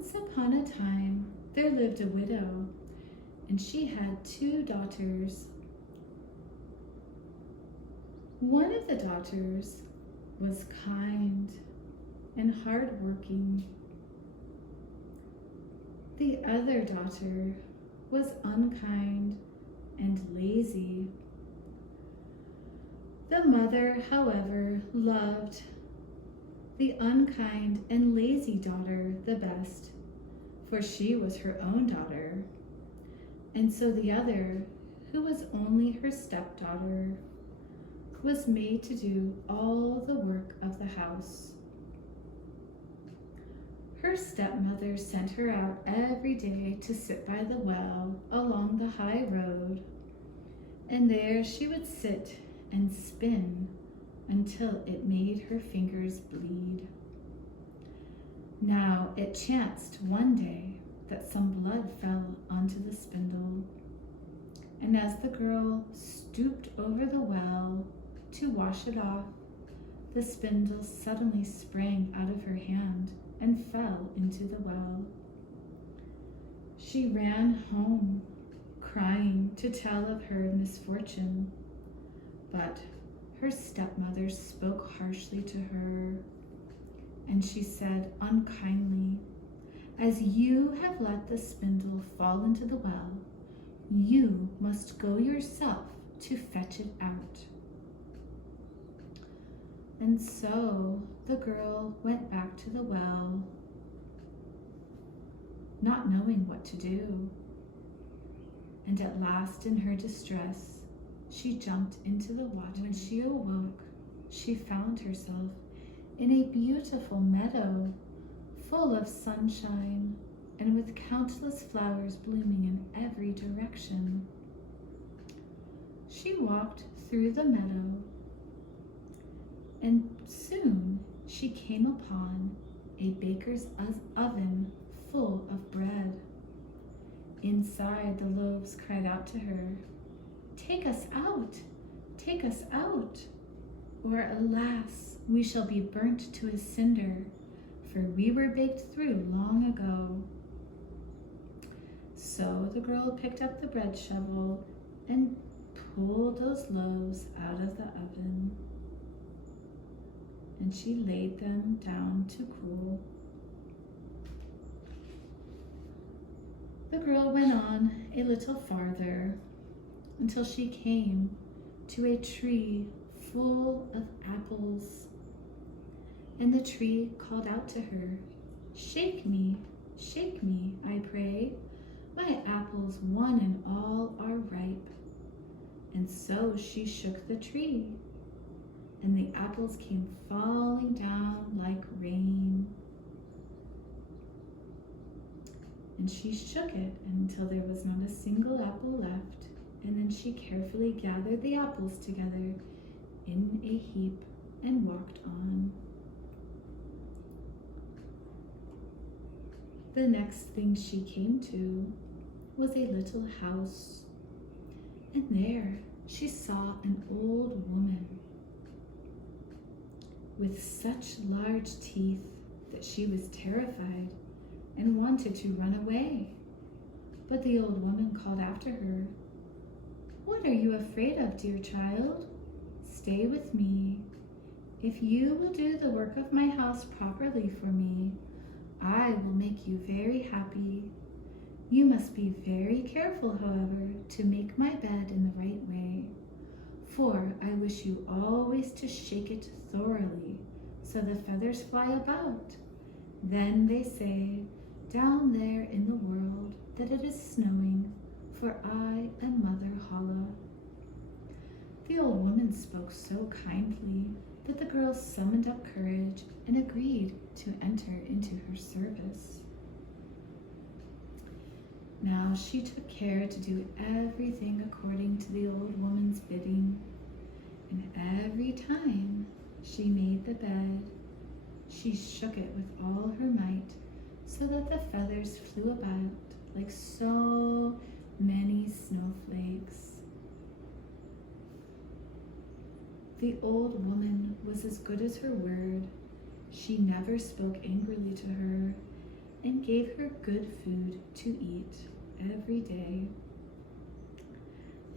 Once upon a time, there lived a widow, and she had 2 daughters. One of the daughters was kind and hardworking. The other daughter was unkind and lazy. The mother, however, loved the unkind and lazy daughter the best, for she was her own daughter, and so the other, who was only her stepdaughter, was made to do all the work of the house. Her stepmother sent her out every day to sit by the well along the high road, and there she would sit and spin until it made her fingers bleed. Now it chanced one day that some blood fell onto the spindle, and as the girl stooped over the well to wash it off, the spindle suddenly sprang out of her hand and fell into the well. She ran home, crying to tell of her misfortune, but her stepmother spoke harshly to her, and she said unkindly, "As you have let the spindle fall into the well, you must go yourself to fetch it out." And so the girl went back to the well, not knowing what to do. And at last, in her distress, she jumped into the water. When she awoke, she found herself in a beautiful meadow, full of sunshine and with countless flowers blooming in every direction. She walked through the meadow, and soon she came upon a baker's oven full of bread. Inside, the loaves cried out to her, "Take us out, take us out, or alas, we shall be burnt to a cinder, for we were baked through long ago." So the girl picked up the bread shovel and pulled those loaves out of the oven, and she laid them down to cool. The girl went on a little farther until she came to a tree full of apples, and the tree called out to her, shake me, I pray, my apples one and all are ripe." And so she shook the tree, and the apples came falling down like rain. And she shook it until there was not a single apple left, and then she carefully gathered the apples together in a heap and walked on. The next thing she came to was a little house, and there she saw an old woman with such large teeth that she was terrified and wanted to run away. But the old woman called after her, "What are you afraid of, dear child? Stay with me. If you will do the work of my house properly for me, I will make you very happy. You must be very careful, however, to make my bed in the right way, for I wish you always to shake it thoroughly so the feathers fly about. Then they say, down there in the world, that it is snowing, for I am Mother Holle." The old woman spoke so kindly that the girl summoned up courage and agreed to enter into her service. Now she took care to do everything according to the old woman's bidding, and every time she made the bed, she shook it with all her might so that the feathers flew about like so many snowflakes. The old woman was as good as her word. She never spoke angrily to her, and gave her good food to eat every day.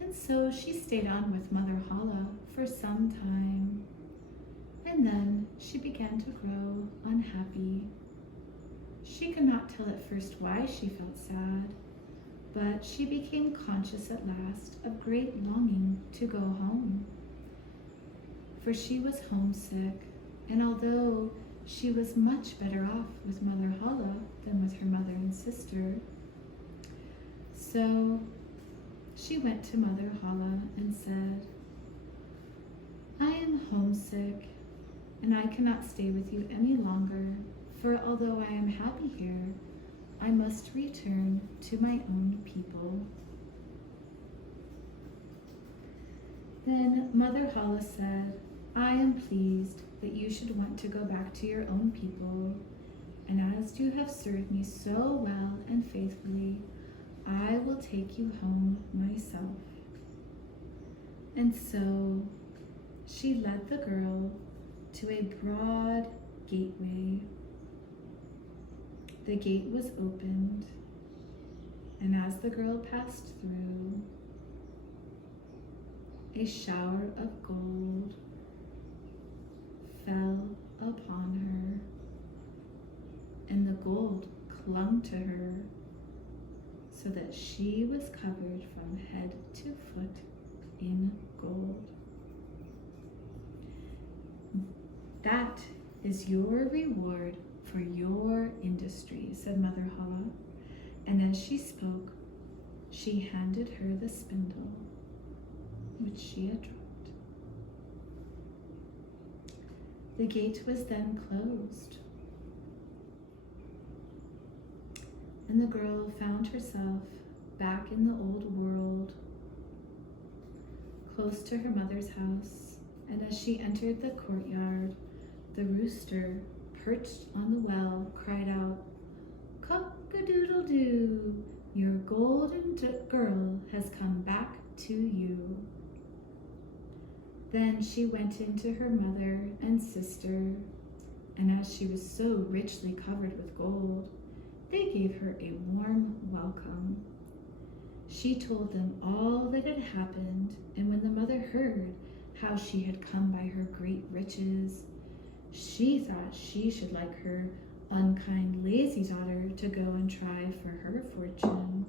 And so she stayed on with Mother Holle for some time, and then she began to grow unhappy. She could not tell at first why she felt sad, but she became conscious at last of great longing to go home. For she was homesick, and although she was much better off with Mother Holle than with her mother and sister, so she went to Mother Holle and said, "I am homesick, and I cannot stay with you any longer, for although I am happy here, I must return to my own people." Then Mother Holle said, "I am pleased that you should want to go back to your own people, and as you have served me so well and faithfully, I will take you home myself." And so she led the girl to a broad gateway. The gate was opened, and as the girl passed through, a shower of gold fell upon her, and the gold clung to her so that she was covered from head to foot in gold. "That is your reward for your industry," said Mother Holle, and as she spoke, she handed her the spindle which she had dropped. The gate was then closed, and the girl found herself back in the old world, close to her mother's house, and as she entered the courtyard, the rooster, perched on the well, cried out, "Cock-a-doodle-doo, your golden girl has come back to you." Then she went in to her mother and sister, and as she was so richly covered with gold, they gave her a warm welcome. She told them all that had happened, and when the mother heard how she had come by her great riches, she thought she should like her unkind, lazy daughter to go and try for her fortune.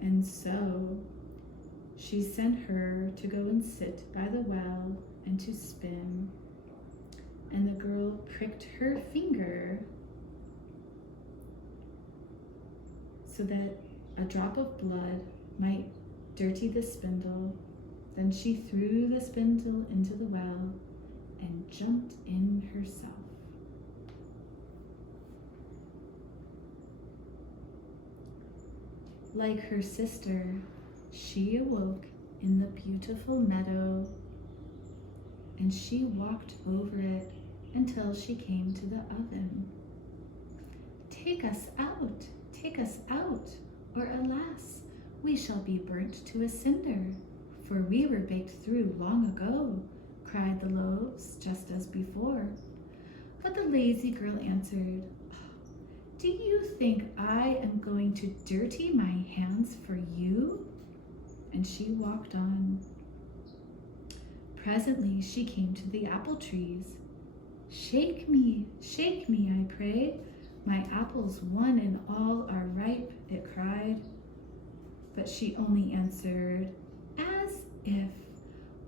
And so she sent her to go and sit by the well and to spin. And the girl pricked her finger so that a drop of blood might dirty the spindle. Then she threw the spindle into the well and jumped in herself. Like her sister, she awoke in the beautiful meadow, and she walked over it until she came to the oven. Take us out, or alas, we shall be burnt to a cinder, for we were baked through long ago," cried the loaves, just as before. But the lazy girl answered, "Do you think I am going to dirty my hands for you?" And she walked on. Presently she came to the apple trees. shake me, I pray. My apples one and all are ripe," it cried. But she only answered, "As if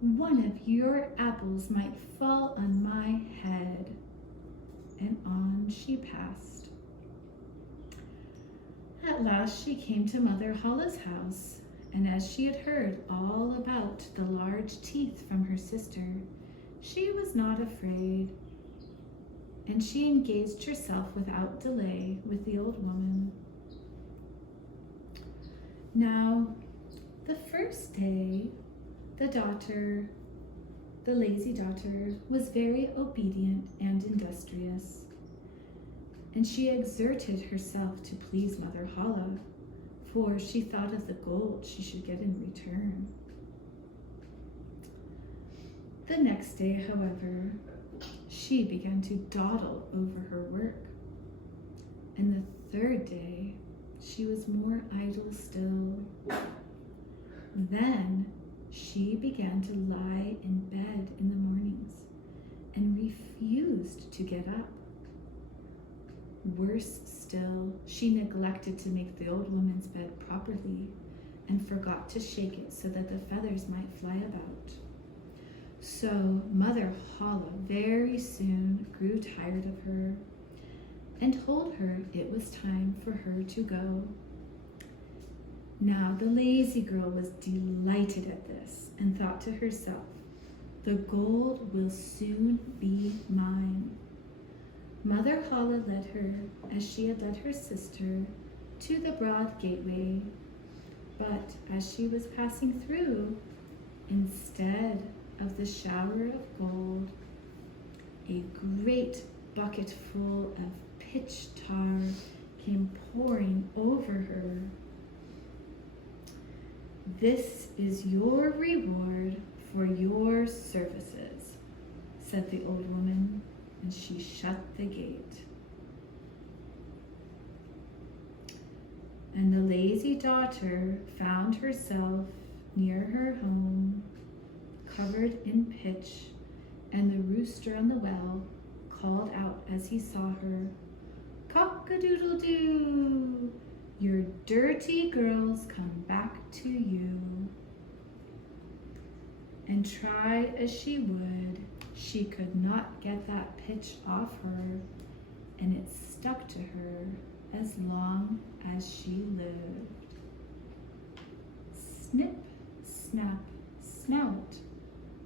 one of your apples might fall on my head." And on she passed. At last she came to Mother Holle's house, and as she had heard all about the large teeth from her sister, she was not afraid, and she engaged herself without delay with the old woman. Now, the first day, the lazy daughter, was very obedient and industrious, and she exerted herself to please Mother Holle, for she thought of the gold she should get in return. The next day, however, she began to dawdle over her work. And the third day, she was more idle still. Then she began to lie in bed in the mornings and refused to get up. Worse still, she neglected to make the old woman's bed properly and forgot to shake it so that the feathers might fly about. So Mother Holle very soon grew tired of her and told her it was time for her to go. Now the lazy girl was delighted at this and thought to herself, "The gold will soon be mine." Mother Holle led her, as she had led her sister, to the broad gateway. But as she was passing through, instead of the shower of gold, a great bucket full of pitch tar came pouring over her. "This is your reward for your services," said the old woman, and she shut the gate. And the lazy daughter found herself near her home, covered in pitch, and the rooster on the well called out as he saw her, "Cock-a-doodle-doo! Your dirty girl's come back to you." And try as she would, she could not get that pitch off her, and it stuck to her as long as she lived. Snip, snap, snout,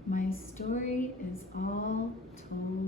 my story is all told.